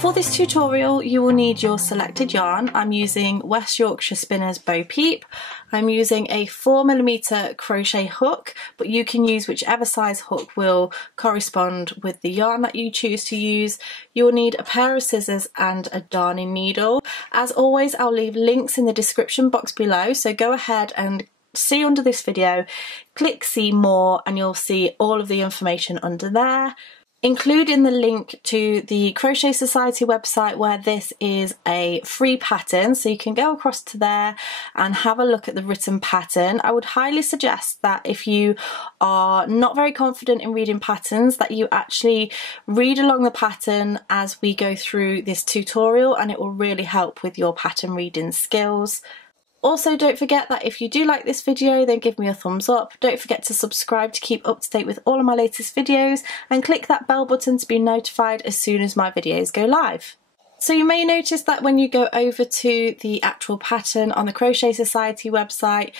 For this tutorial you will need your selected yarn. I'm using West Yorkshire Spinners Bo Peep. I'm using a 4mm crochet hook, but you can use whichever size hook will correspond with the yarn that you choose to use. You'll need a pair of scissors and a darning needle. As always, I'll leave links in the description box below, so go ahead and see under this video, click see more, and you'll see all of the information under there, including the link to the Crochet Society website where this is a free pattern, so you can go across to there and have a look at the written pattern. I would highly suggest that if you are not very confident in reading patterns, that you actually read along the pattern as we go through this tutorial, and it will really help with your pattern reading skills. Also, don't forget that if you do like this video, then give me a thumbs up. Don't forget to subscribe to keep up to date with all of my latest videos, and click that bell button to be notified as soon as my videos go live. So you may notice that when you go over to the actual pattern on the Crochet Society website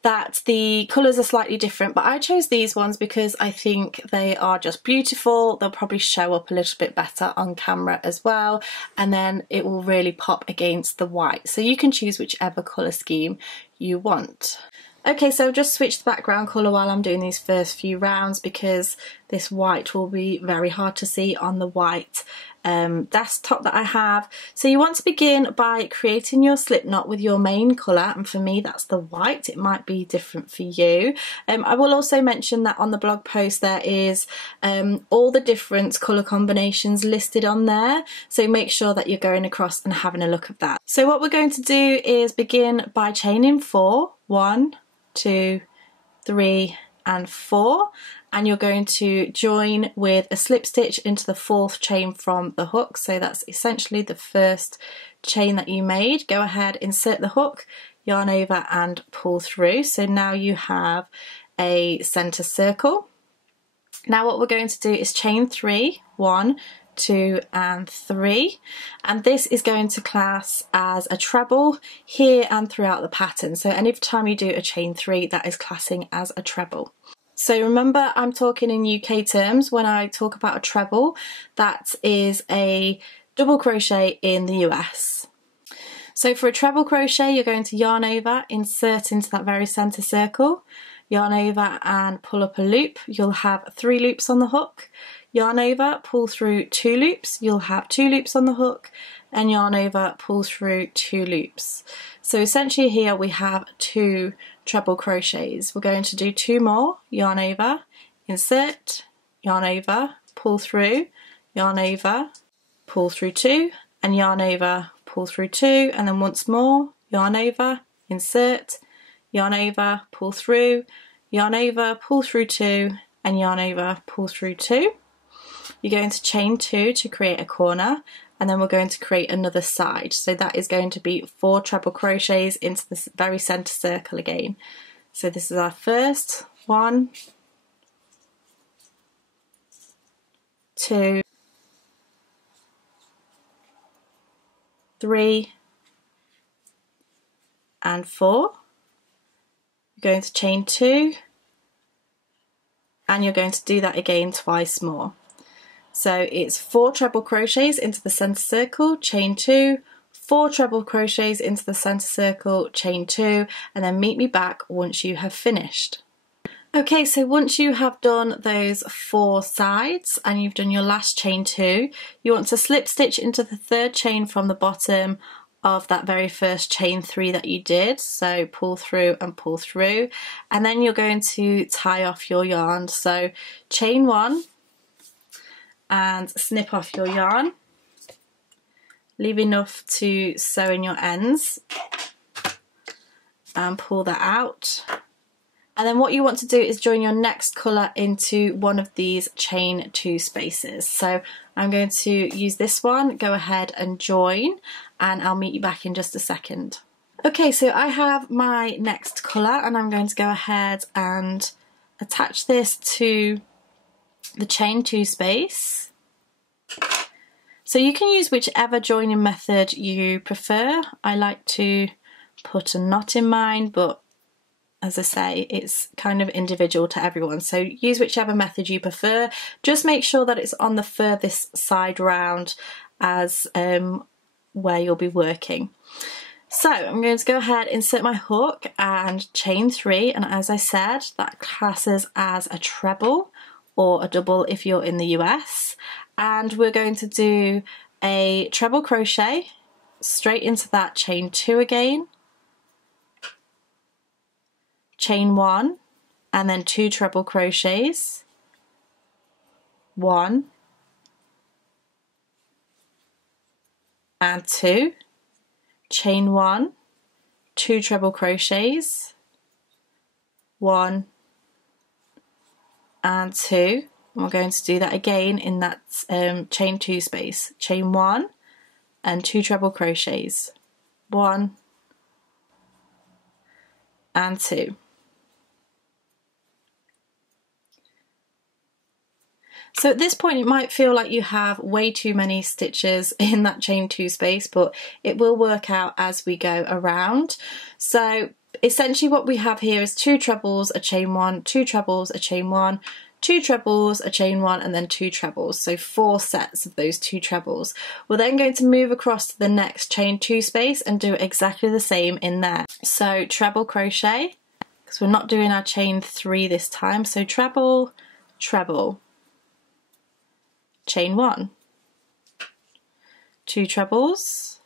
that the colours are slightly different, but I chose these ones because I think they are just beautiful. They'll probably show up a little bit better on camera as well, and then it will really pop against the white. So you can choose whichever colour scheme you want. Okay, so I've just switched the background colour while I'm doing these first few rounds because this white will be very hard to see on the white desktop that I have. So you want to begin by creating your slip knot with your main colour, and for me that's the white. It might be different for you. I will also mention that on the blog post there is all the different colour combinations listed on there, so make sure that you're going across and having a look at that. So what we're going to do is begin by chaining 4, 1, 2, 3 and 4, and you're going to join with a slip stitch into the 4th chain from the hook. So that's essentially the first chain that you made. Go ahead, insert the hook, yarn over and pull through. So now you have a centre circle. Now what we're going to do is chain 3, 1, 2 and 3, and this is going to class as a treble here and throughout the pattern. So any time you do a chain 3, that is classing as a treble. So remember, I'm talking in UK terms when I talk about a treble. That is a double crochet in the US. So for a treble crochet, you're going to yarn over, insert into that very centre circle, yarn over and pull up a loop. You'll have 3 loops on the hook. Yarn over, pull through 2 loops, you'll have 2 loops on the hook, and yarn over, pull through 2 loops. So essentially here we have 2 treble crochets. We're going to do 2 more, yarn over, insert, yarn over, pull through, yarn over, pull through 2, and yarn over, pull through 2, and then once more, yarn over, insert, yarn over, pull through, yarn over, pull through 2, and yarn over, pull through 2. You're going to chain 2 to create a corner, and then we're going to create another side. So that is going to be 4 treble crochets into this very centre circle again. So this is our first 1, 2, 3 and 4. You're going to chain 2, and you're going to do that again twice more. So it's 4 treble crochets into the centre circle, chain 2, 4 treble crochets into the centre circle, chain 2, and then meet me back once you have finished. Okay, so once you have done those 4 sides and you've done your last chain 2, you want to slip stitch into the 3rd chain from the bottom of that very first chain 3 that you did. So pull through and pull through, and then you're going to tie off your yarn. So chain 1, and snip off your yarn, leave enough to sew in your ends and pull that out. And then what you want to do is join your next colour into one of these chain 2 spaces. So I'm going to use this one, go ahead and join, and I'll meet you back in just a second. Okay, so I have my next colour, and I'm going to go ahead and attach this to the chain 2 space. So you can use whichever joining method you prefer. I like to put a knot in mine, but as I say, it's kind of individual to everyone, so use whichever method you prefer. Just make sure that it's on the furthest side round as where you'll be working. So I'm going to go ahead, insert my hook and chain 3, and as I said, that classes as a treble or a double if you're in the US. And we're going to do a treble crochet straight into that, chain 2 again, chain 1, and then 2 treble crochets, 1 and 2, chain 1, 2 treble crochets, 1 and 2, and we're going to do that again in that chain 2 space, chain 1 and 2 treble crochets, 1 and 2. So at this point it might feel like you have way too many stitches in that chain 2 space, but it will work out as we go around. So essentially what we have here is 2 trebles, a chain 1, 2 trebles, a chain 1, 2 trebles, a chain 1, and then 2 trebles. So 4 sets of those 2 trebles. We're then going to move across to the next chain 2 space and do exactly the same in there. So treble crochet, because we're not doing our chain 3 this time. So treble, treble, chain 1, 2 trebles,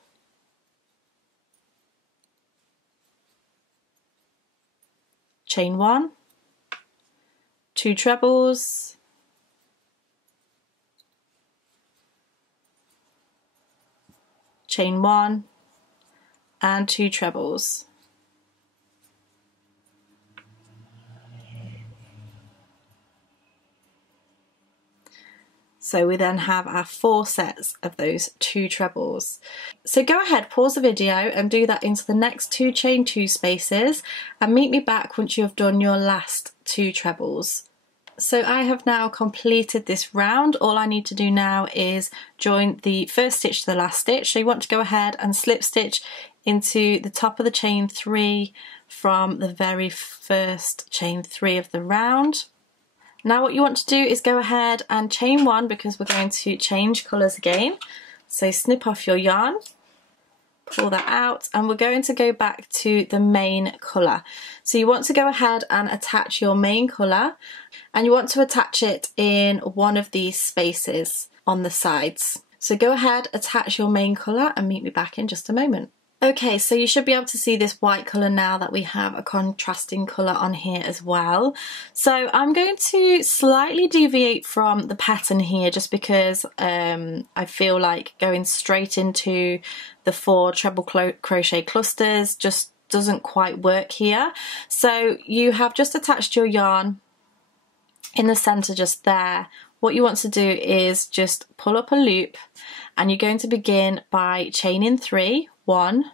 chain 1, 2 trebles, chain 1, and 2 trebles. So we then have our 4 sets of those 2 trebles. So go ahead, pause the video and do that into the next 2 chain 2 spaces and meet me back once you have done your last 2 trebles. So I have now completed this round. All I need to do now is join the first stitch to the last stitch. So you want to go ahead and slip stitch into the top of the chain 3 from the very first chain 3 of the round. Now what you want to do is go ahead and chain 1, because we're going to change colours again. So snip off your yarn, pull that out, and we're going to go back to the main colour. So you want to go ahead and attach your main colour, and you want to attach it in one of these spaces on the sides. So go ahead, attach your main colour and meet me back in just a moment. Okay, so you should be able to see this white colour now that we have a contrasting colour on here as well. So I'm going to slightly deviate from the pattern here just because I feel like going straight into the 4 treble crochet clusters just doesn't quite work here. So you have just attached your yarn in the centre just there. What you want to do is just pull up a loop, and you're going to begin by chaining 3, 1,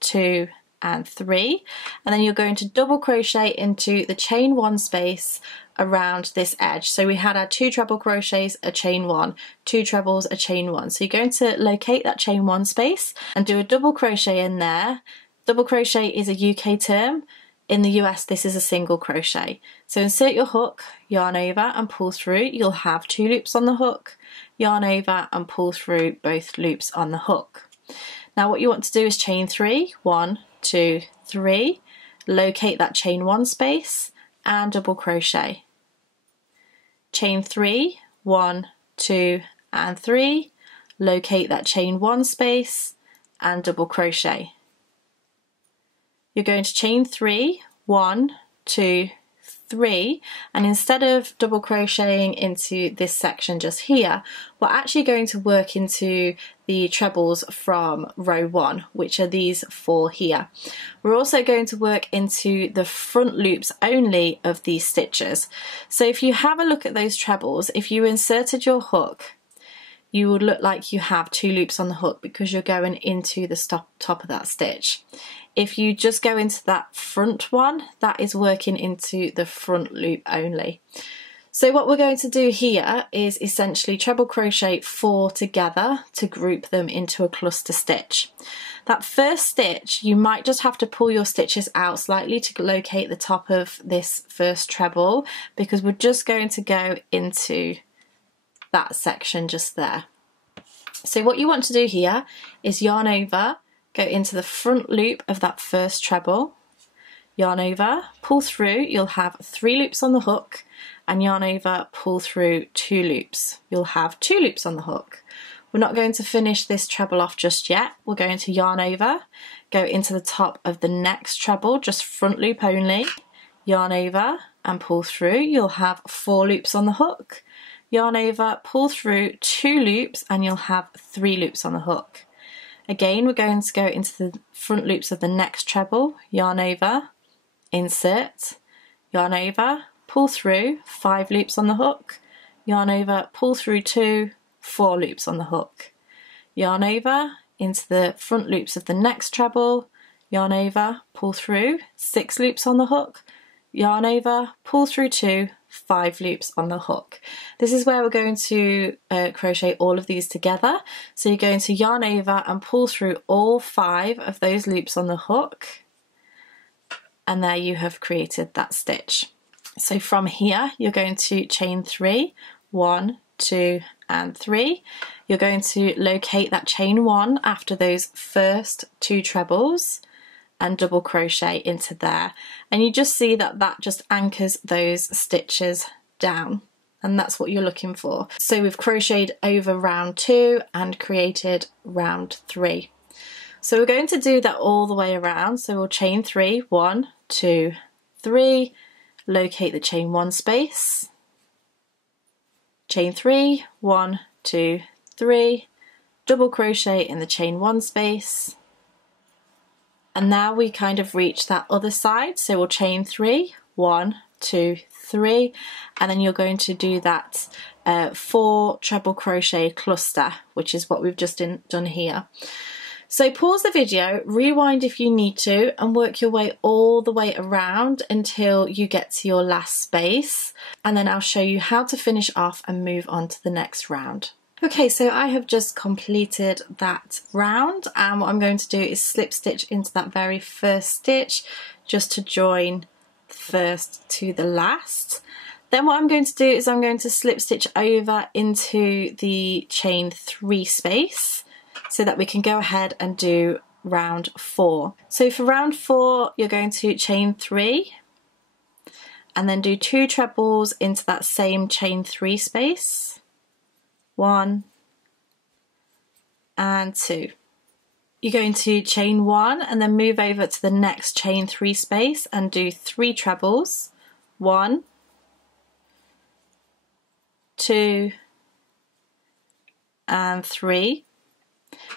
2 and 3, and then you're going to double crochet into the chain 1 space around this edge. So we had our 2 treble crochets, a chain 1, 2 trebles, a chain 1. So you're going to locate that chain 1 space and do a double crochet in there. Double crochet is a UK term. In the US this is a single crochet. So insert your hook, yarn over and pull through. You'll have 2 loops on the hook, yarn over and pull through both loops on the hook. Now what you want to do is chain 3, 1, 2, 3, locate that chain 1 space and double crochet. Chain 3, 1, 2 and 3, locate that chain 1 space and double crochet. You're going to chain 3, 1, 2, 3, and instead of double crocheting into this section just here, we're actually going to work into the trebles from row 1, which are these 4 here. We're also going to work into the front loops only of these stitches. So if you have a look at those trebles, if you inserted your hook, you would look like you have 2 loops on the hook because you're going into the top of that stitch. If you just go into that front one, that is working into the front loop only. So what we're going to do here is essentially treble crochet 4 together to group them into a cluster stitch. That first stitch, you might just have to pull your stitches out slightly to locate the top of this first treble, because we're just going to go into that section just there. So what you want to do here is yarn over, go into the front loop of that first treble, yarn over, pull through, you'll have 3 loops on the hook, and yarn over, pull through 2 loops. You'll have 2 loops on the hook. We're not going to finish this treble off just yet. We're going to yarn over, go into the top of the next treble, just front loop only, yarn over and pull through. You'll have 4 loops on the hook. Yarn over, pull through 2 loops, and you'll have 3 loops on the hook. Again, we're going to go into the front loops of the next treble, yarn over, insert, yarn over, pull through, 5 loops on the hook, yarn over, pull through 2, 4 loops on the hook, yarn over, into the front loops of the next treble, yarn over, pull through, 6 loops on the hook, yarn over, pull through 2, 5 loops on the hook. This is where we're going to crochet all of these together. So you're going to yarn over and pull through all 5 of those loops on the hook, and there you have created that stitch. So from here you're going to chain 3, 1, 2 and 3. You're going to locate that chain 1 after those first 2 trebles and double crochet into there, and you just see that that just anchors those stitches down, and that's what you're looking for. So we've crocheted over round 2 and created round 3. So we're going to do that all the way around. So we'll chain 3, 1, 2, 3, locate the chain 1 space, chain 3, 1, 2, 3, double crochet in the chain 1 space, and now we kind of reach that other side. So we'll chain 3, 1, 2, 3, and then you're going to do that 4 treble crochet cluster, which is what we've just done here. So pause the video, rewind if you need to, and work your way all the way around until you get to your last space, and then I'll show you how to finish off and move on to the next round. Okay, so I have just completed that round, and what I'm going to do is slip stitch into that very first stitch just to join the first to the last. Then what I'm going to do is I'm going to slip stitch over into the chain 3 space so that we can go ahead and do round 4. So for round 4 you're going to chain 3 and then do 2 trebles into that same chain 3 space. 1 and 2. You're going to chain 1 and then move over to the next chain 3 space and do 3 trebles. 1, 2 and 3.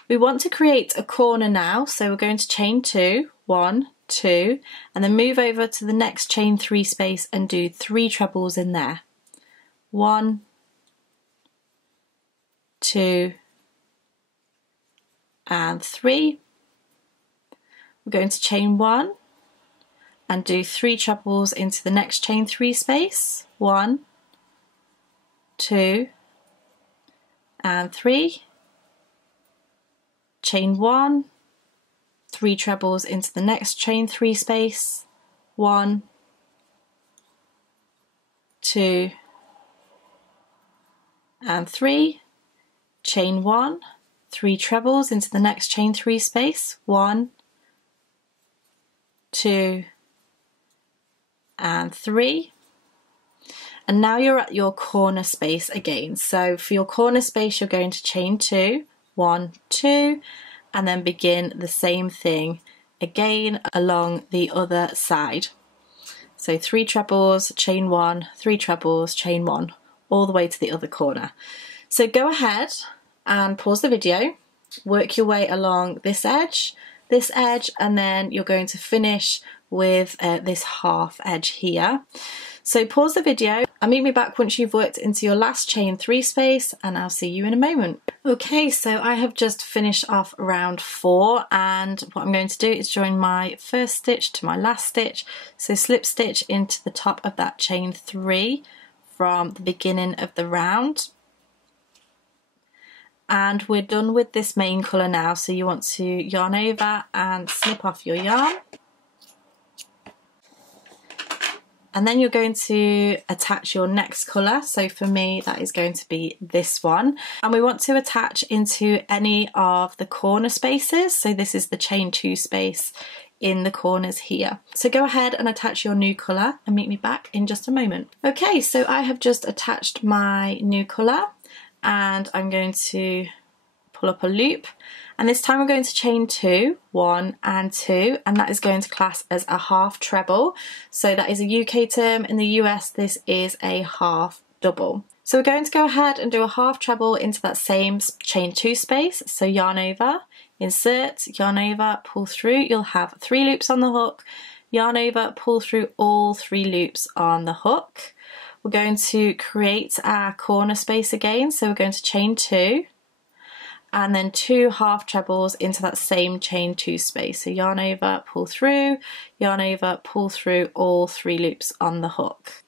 We want to create a corner now, so we're going to chain 2, 1, 2, and then move over to the next chain 3 space and do 3 trebles in there. 1, 2 and 3. We're going to chain 1 and do 3 trebles into the next chain 3 space. 1, 2 and 3. Chain 1, 3 trebles into the next chain 3 space. 1, 2 and 3. Chain 1, 3 trebles into the next chain 3 space. 1, 2 and 3. And now you're at your corner space again. So for your corner space you're going to chain 2, 1, 2, and then begin the same thing again along the other side. So 3 trebles, chain 1, 3 trebles, chain 1, all the way to the other corner. So go ahead and pause the video, work your way along this edge, and then you're going to finish with this half edge here. So pause the video and meet me back once you've worked into your last chain 3 space, and I'll see you in a moment. Okay, so I have just finished off round 4, and what I'm going to do is join my first stitch to my last stitch. So slip stitch into the top of that chain 3 from the beginning of the round. And we're done with this main colour now, so you want to yarn over and snip off your yarn. and then you're going to attach your next colour. So for me that is going to be this one, and we want to attach into any of the corner spaces. So this is the chain 2 space in the corners here. So go ahead and attach your new colour and meet me back in just a moment. Okay, so I have just attached my new colour and I'm going to pull up a loop, and this time we're going to chain 2, 1 and 2, and that is going to class as a half treble. So that is a UK term. In the US this is a half double. So we're going to go ahead and do a half treble into that same chain 2 space. So yarn over, insert, yarn over, pull through. You'll have 3 loops on the hook, yarn over, pull through all 3 loops on the hook. We're going to create our corner space again, so we're going to chain 2 and then 2 half trebles into that same chain 2 space. So yarn over, pull through, yarn over, pull through all 3 loops on the hook.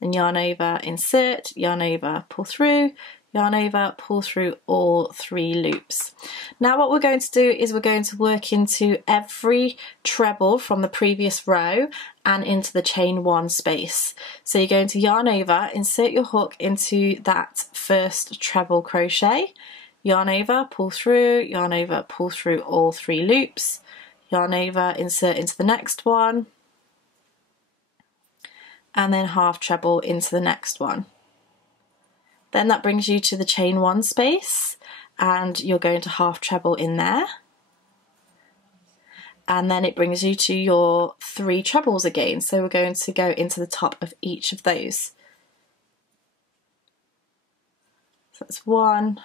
Then yarn over, insert, yarn over, pull through, yarn over, pull through all 3 loops. Now what we're going to do is we're going to work into every treble from the previous row and into the chain 1 space. So you're going to yarn over, insert your hook into that first treble crochet, yarn over, pull through, yarn over, pull through all 3 loops, yarn over, insert into the next one, and then half treble into the next one. Then that brings you to the chain 1 space and you're going to half treble in there. And then it brings you to your 3 trebles again. So we're going to go into the top of each of those. So that's 1,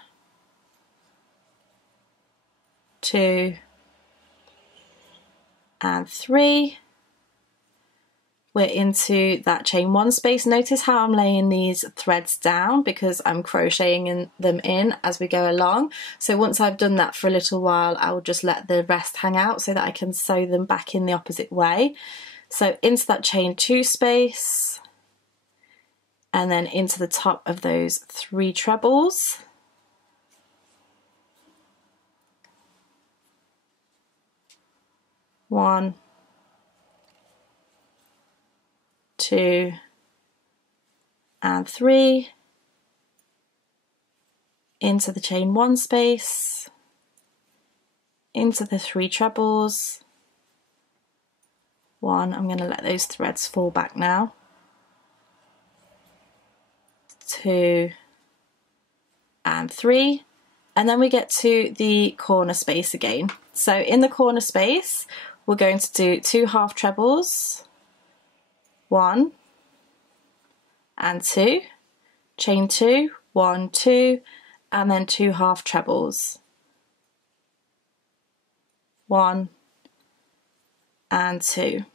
2, and 3. We're into that chain 1 space. Notice how I'm laying these threads down because I'm crocheting them in as we go along. So once I've done that for a little while, I will just let the rest hang out so that I can sew them back in the opposite way. So into that chain 2 space and then into the top of those 3 trebles. One, 2 and 3, into the chain 1 space, into the 3 trebles, 1, I'm going to let those threads fall back now, 2 and 3, and then we get to the corner space again. So in the corner space we're going to do 2 half trebles, 1 and 2, chain 2, 1, 2, and then 2 half trebles, 1 and 2.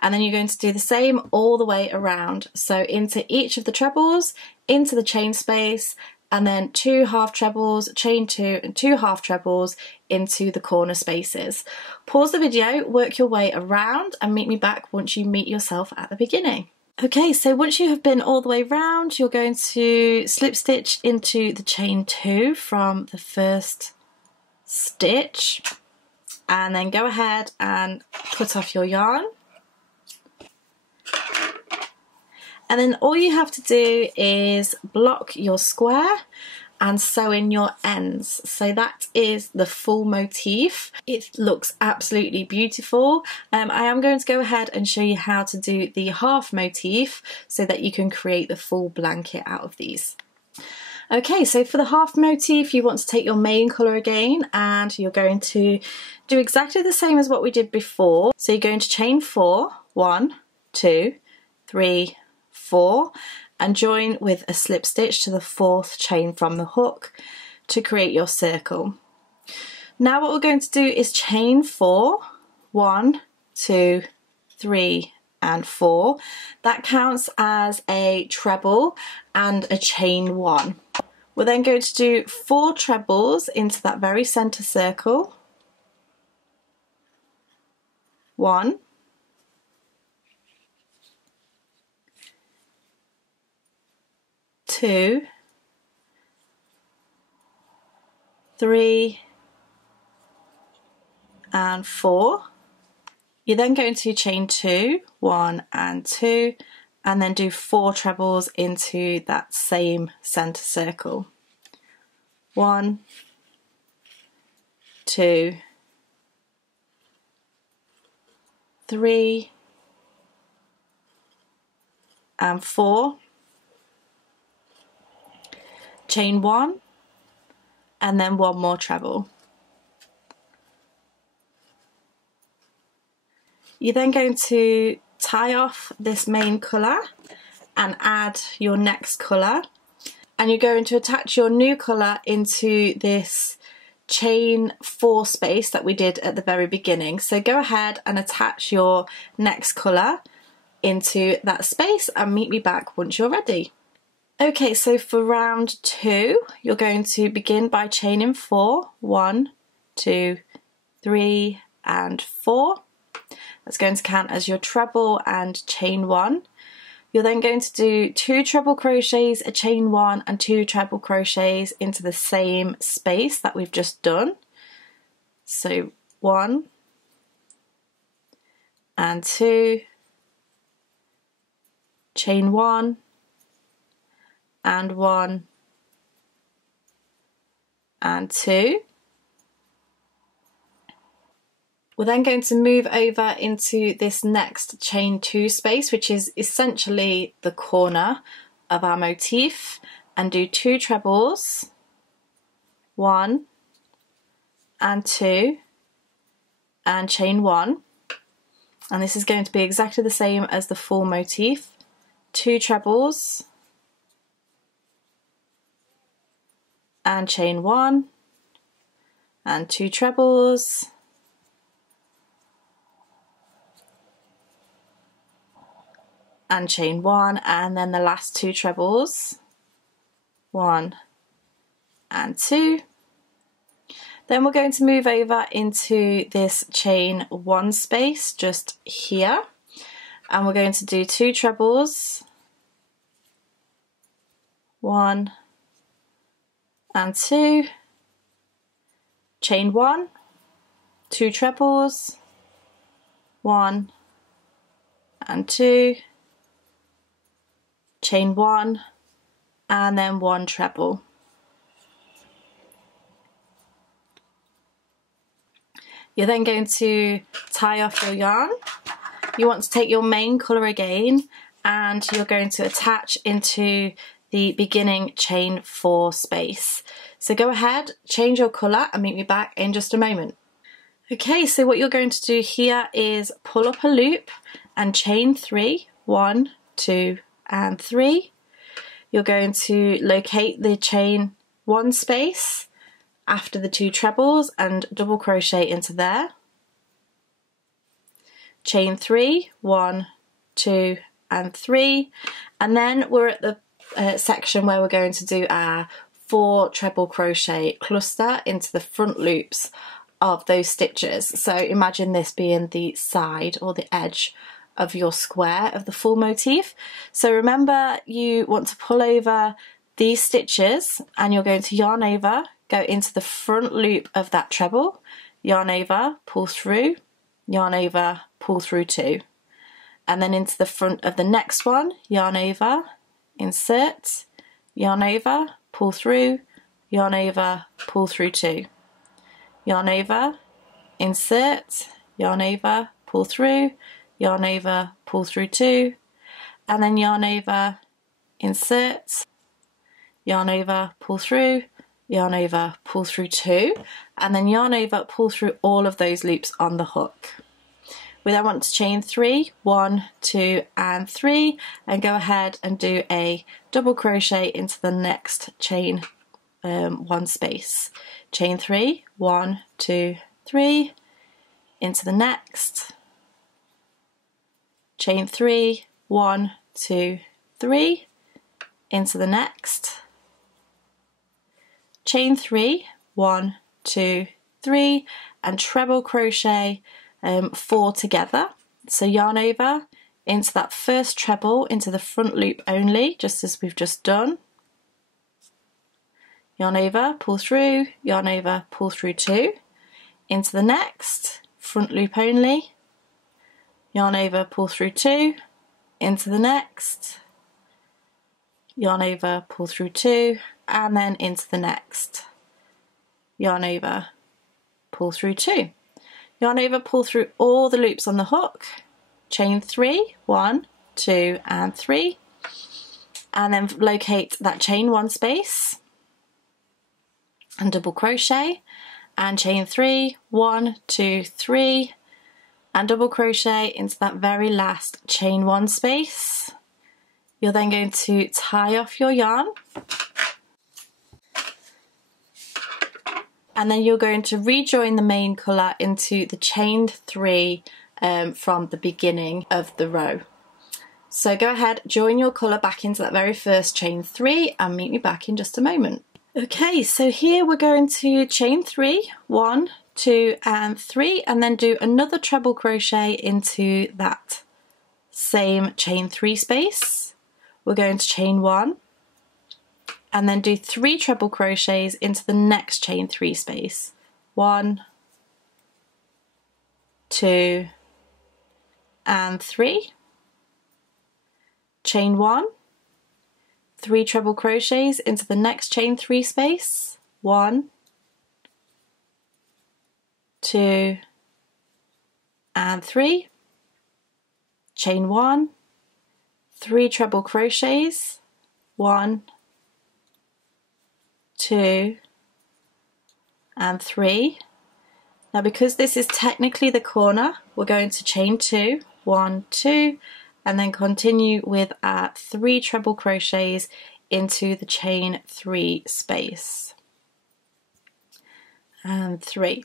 And then you're going to do the same all the way around. So into each of the trebles, into the chain space, and then 2 half trebles, chain 2 and 2 half trebles into the corner spaces. Pause the video, work your way around and meet me back once you meet yourself at the beginning. Okay, so once you have been all the way round, you're going to slip stitch into the chain 2 from the first stitch and then go ahead and cut off your yarn. And then all you have to do is block your square and sew in your ends. So that is the full motif. It looks absolutely beautiful. I am going to go ahead and show you how to do the half motif so that you can create the full blanket out of these. Okay, so for the half motif you want to take your main colour again and you're going to do exactly the same as what we did before. So you're going to chain 4, 1, 2, 3, 4 and join with a slip stitch to the 4th chain from the hook to create your circle. Now what we're going to do is chain 4, 1, 2, 3 and 4. That counts as a treble and a chain 1. We're then going to do 4 trebles into that very centre circle. 1, 2, 3 and 4. You're then going to chain 2, 1 and 2, and then do 4 trebles into that same centre circle. 1, 2, 3 and 4. Chain 1 and then 1 more treble. You're then going to tie off this main colour and add your next colour, and you're going to attach your new colour into this chain 4 space that we did at the very beginning. So go ahead and attach your next colour into that space and meet me back once you're ready. Okay, so for round 2, you're going to begin by chaining 4, 1, 2, 3 and 4. That's going to count as your treble and chain 1. You're then going to do 2 treble crochets, a chain 1 and 2 treble crochets into the same space that we've just done. So 1 and 2, chain 1 and 1 and 2. We're then going to move over into this next chain 2 space, which is essentially the corner of our motif, and do 2 trebles, 1 and 2 and chain 1, and this is going to be exactly the same as the full motif. 2 trebles and chain 1 and 2 trebles and chain 1, and then the last 2 trebles, 1 and 2. Then we're going to move over into this chain 1 space just here, and we're going to do 2 trebles, 1 and 2, chain 1, 2 trebles, 1 and 2, chain 1 and then 1 treble. You're then going to tie off your yarn. You want to take your main colour again, and you're going to attach into the beginning chain 4 space. So go ahead, change your colour and meet me back in just a moment. Okay, so what you're going to do here is pull up a loop and chain 3, 1, 2 and 3. You're going to locate the chain 1 space after the 2 trebles and double crochet into there. Chain 3, 1, 2 and 3, and then we're at the section where we're going to do our 4 treble crochet cluster into the front loops of those stitches. So imagine this being the side or the edge of your square of the full motif. So remember, you want to pull over these stitches and you're going to yarn over, go into the front loop of that treble, yarn over, pull through, yarn over, pull through 2, and then into the front of the next one, yarn over, insert, yarn over, pull through, yarn over, pull through 2, yarn over, insert, yarn over, pull through, yarn over, pull through 2, and then yarn over, insert, yarn over, pull through, yarn over, pull through 2, and then yarn over, pull through all of those loops on the hook. We then want to chain 3, 1, 2 and 3, and go ahead and do a double crochet into the next chain 1 space. Chain 3, 1, 2, 3, into the next, chain 3, 1, 2, 3, into the next, chain 3, 1, 2, 3, and treble crochet 4 together. So yarn over into that first treble into the front loop only, just as we've just done. Yarn over, pull through, pull through 2, into the next, front loop only, yarn over, pull through 2, into the next, yarn over, pull through 2, and then into the next, yarn over, pull through 2. Yarn over, pull through all the loops on the hook, chain 3, 1, 2 and 3, and then locate that chain 1 space and double crochet, and chain 3, 1, 2, 3, and double crochet into that very last chain 1 space. You're then going to tie off your yarn, and then you're going to rejoin the main colour into the chained 3 from the beginning of the row. So go ahead, join your colour back into that very first chain 3 and meet me back in just a moment. Okay, so here we're going to chain 3, 1, 2 and 3, and then do another treble crochet into that same chain 3 space. We're going to chain 1 and then do 3 treble crochets into the next chain 3 space. 1, 2 and 3. Chain 1, 3 treble crochets into the next chain 3 space. 1, 2 and 3. Chain 1, 3 treble crochets. 1, 2 and 3. Now because this is technically the corner, we're going to chain 2, 1, 2, and then continue with our 3 treble crochets into the chain 3 space. And 3.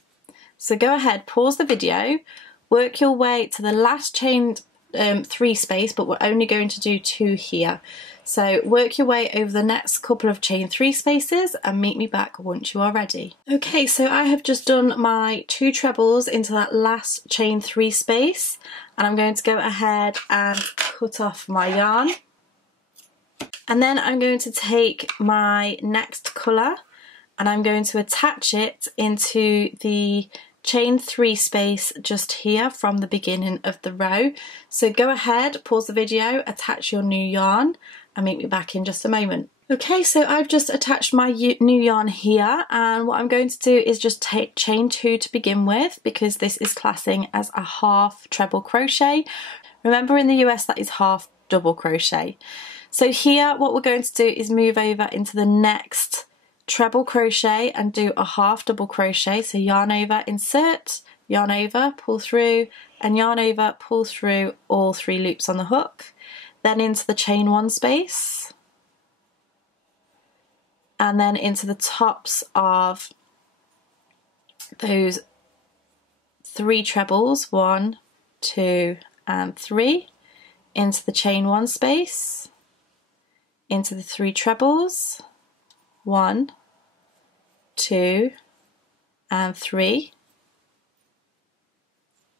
So go ahead, pause the video, work your way to the last chained 3 space, but we're only going to do 2 here. So work your way over the next couple of chain 3 spaces and meet me back once you are ready. Okay, so I have just done my 2 trebles into that last chain 3 space, and I'm going to go ahead and cut off my yarn. And then I'm going to take my next colour and I'm going to attach it into the chain 3 space just here from the beginning of the row. So go ahead, pause the video, attach your new yarn and meet me back in just a moment. Okay, so I've just attached my new yarn here, and what I'm going to do is just take chain 2 to begin with, because this is classing as a half treble crochet. Remember, in the US that is half double crochet. So here what we're going to do is move over into the next treble crochet and do a half double crochet. So yarn over, insert, yarn over, pull through, and yarn over, pull through all 3 loops on the hook, then into the chain 1 space, and then into the tops of those 3 trebles, 1, 2 and 3, into the chain 1 space, into the 3 trebles, 1, 2 and 3.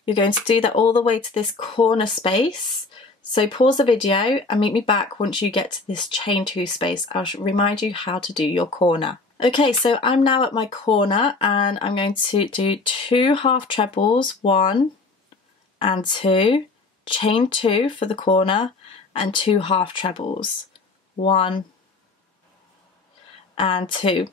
You're going to do that all the way to this corner space. So pause the video and meet me back once you get to this chain 2 space. I'll remind you how to do your corner. Okay, so I'm now at my corner and I'm going to do 2 half trebles, 1 and 2, chain 2 for the corner, and 2 half trebles, 1 and 2.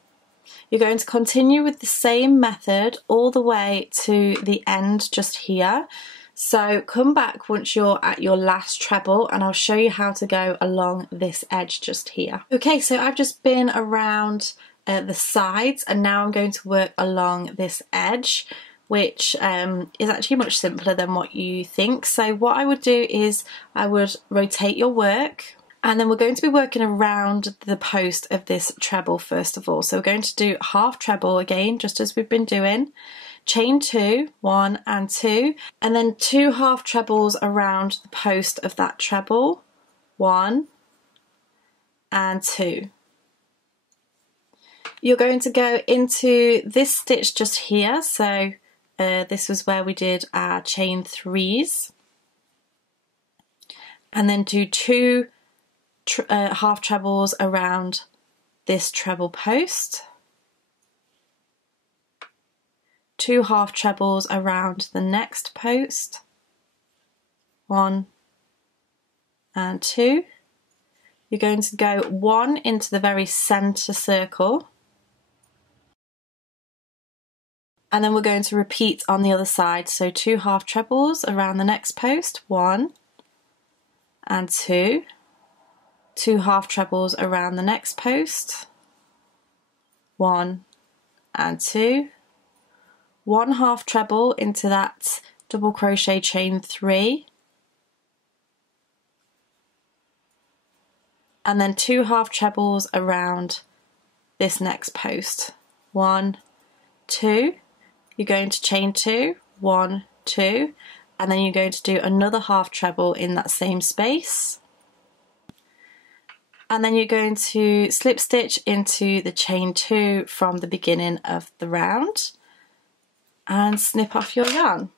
You're going to continue with the same method all the way to the end just here. So come back once you're at your last treble and I'll show you how to go along this edge just here. Okay, so I've just been around the sides and now I'm going to work along this edge, which is actually much simpler than what you think. So what I would do is I would rotate your work, and then we're going to be working around the post of this treble first of all. So we're going to do half treble again, just as we've been doing. Chain 2, 1 and 2, and then 2 half trebles around the post of that treble, 1 and 2. You're going to go into this stitch just here, so this was where we did our chain 3s, and then do 2 half trebles around this treble post, 2 half trebles around the next post, 1 and 2. You're going to go 1 into the very centre circle, and then we're going to repeat on the other side, so 2 half trebles around the next post, 1 and 2, 2 half trebles around the next post, 1 and 2, 1 half treble into that double crochet chain 3, and then 2 half trebles around this next post, 1, 2, you're going to chain 2, 1, 2, and then you're going to do another half treble in that same space, and then you're going to slip stitch into the chain 2 from the beginning of the round and snip off your yarn.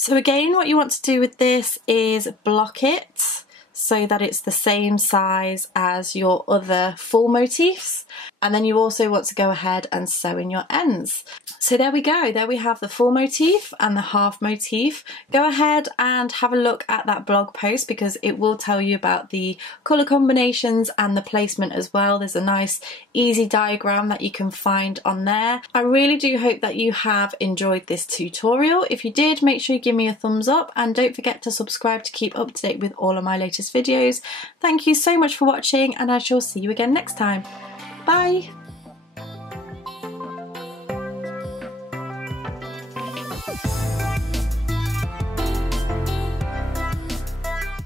So again, what you want to do with this is block it so that it's the same size as your other full motifs, and then you also want to go ahead and sew in your ends. So there we go, there we have the full motif and the half motif. Go ahead and have a look at that blog post because it will tell you about the colour combinations and the placement as well. There's a nice easy diagram that you can find on there. I really do hope that you have enjoyed this tutorial. If you did, make sure you give me a thumbs up and don't forget to subscribe to keep up to date with all of my latest videos. Thank you so much for watching, and I shall see you again next time. Bye!